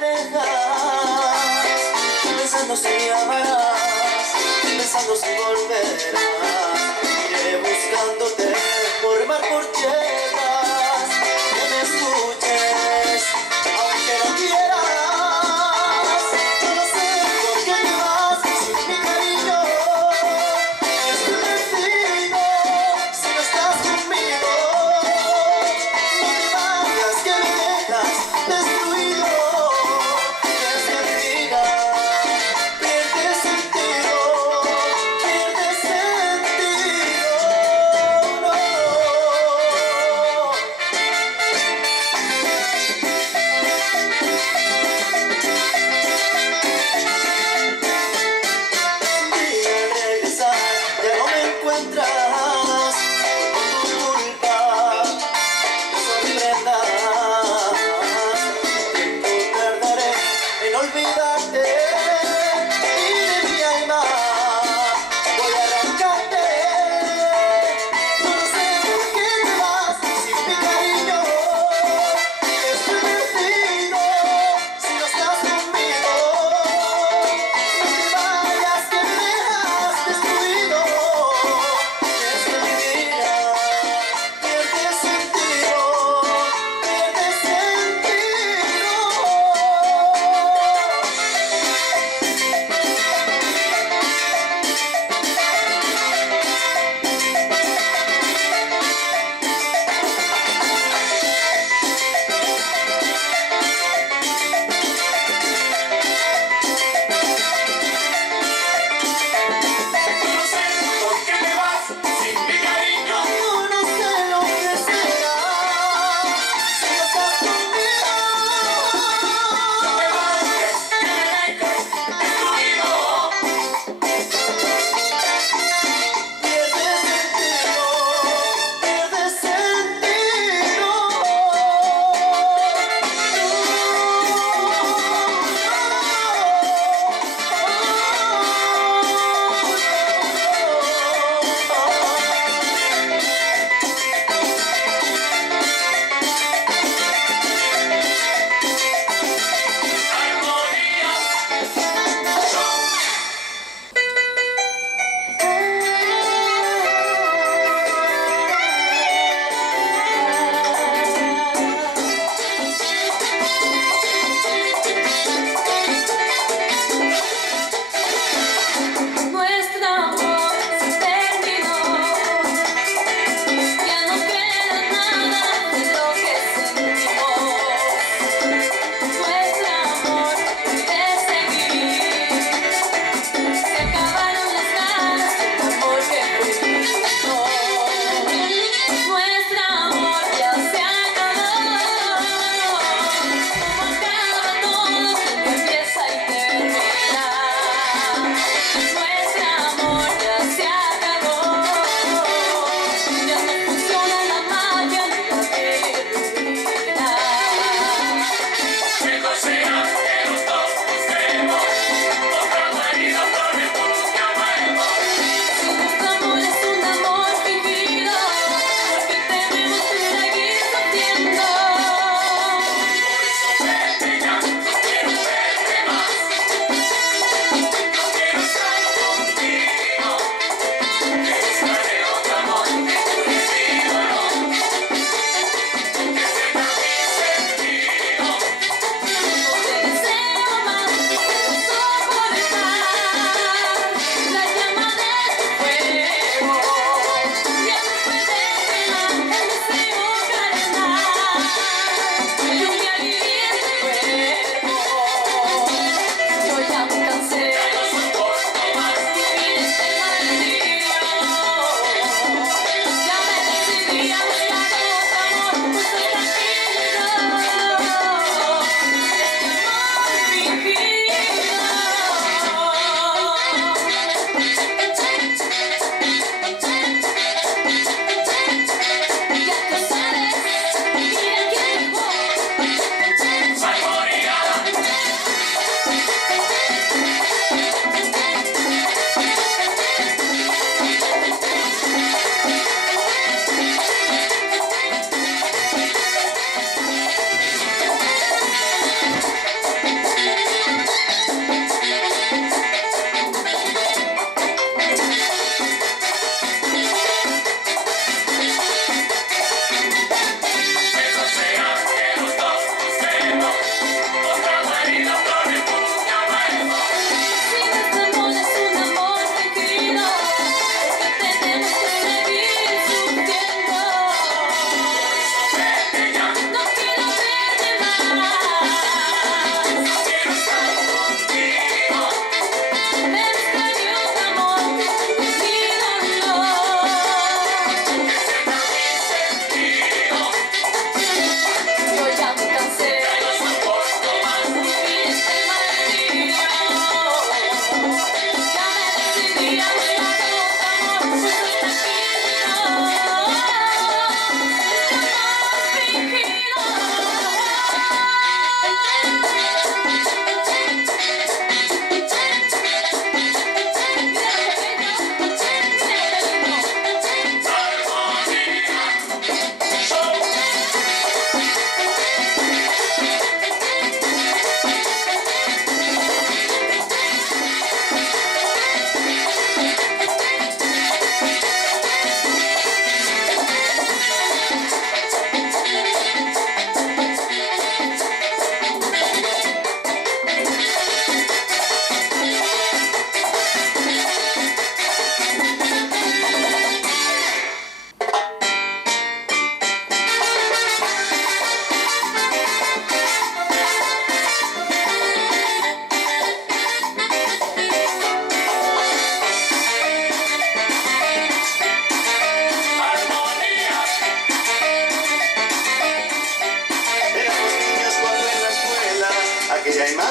dejas, pensando si amarás, pensando si volverás. Iré buscándote por mar, por tierras, que me escuches, aunque no quieras. No sé por qué te vas sin mi cariño, es tu destino si no estás conmigo. No te vayas, que me dejas destruido, y es que mi vida pierde sentido, pierde sentido. No.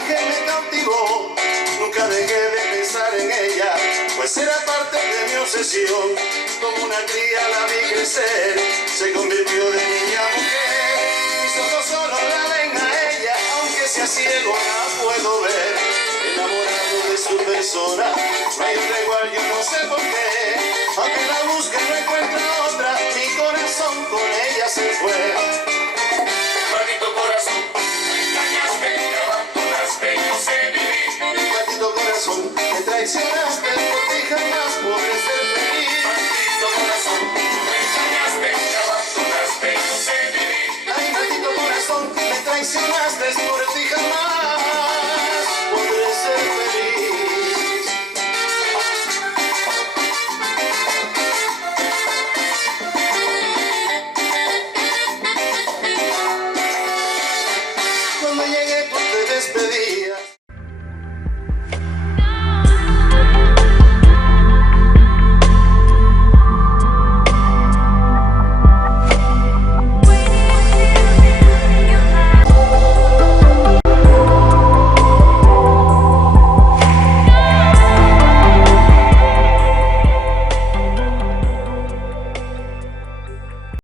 imagen me cautivó. Nunca dejé de pensar en ella, pues era parte de mi obsesión. Como una cría la vi crecer, se convirtió de niña a mujer. Mis ojos solo la ven a ella, aunque sea ciego la puedo ver. Enamorado de su persona, no hay otra igual, yo no sé por qué. Aunque la busque no encuentra otra, mi corazón con ella se fue. Maldito corazón, me engañaste, me abandonaste y no sé vivir. Maldito corazón, me traicionaste, por ti jamás podré ser feliz. Maldito corazón, me engañaste, me abandonaste y no sé vivir. Ay, maldito corazón, me traicionaste, por ti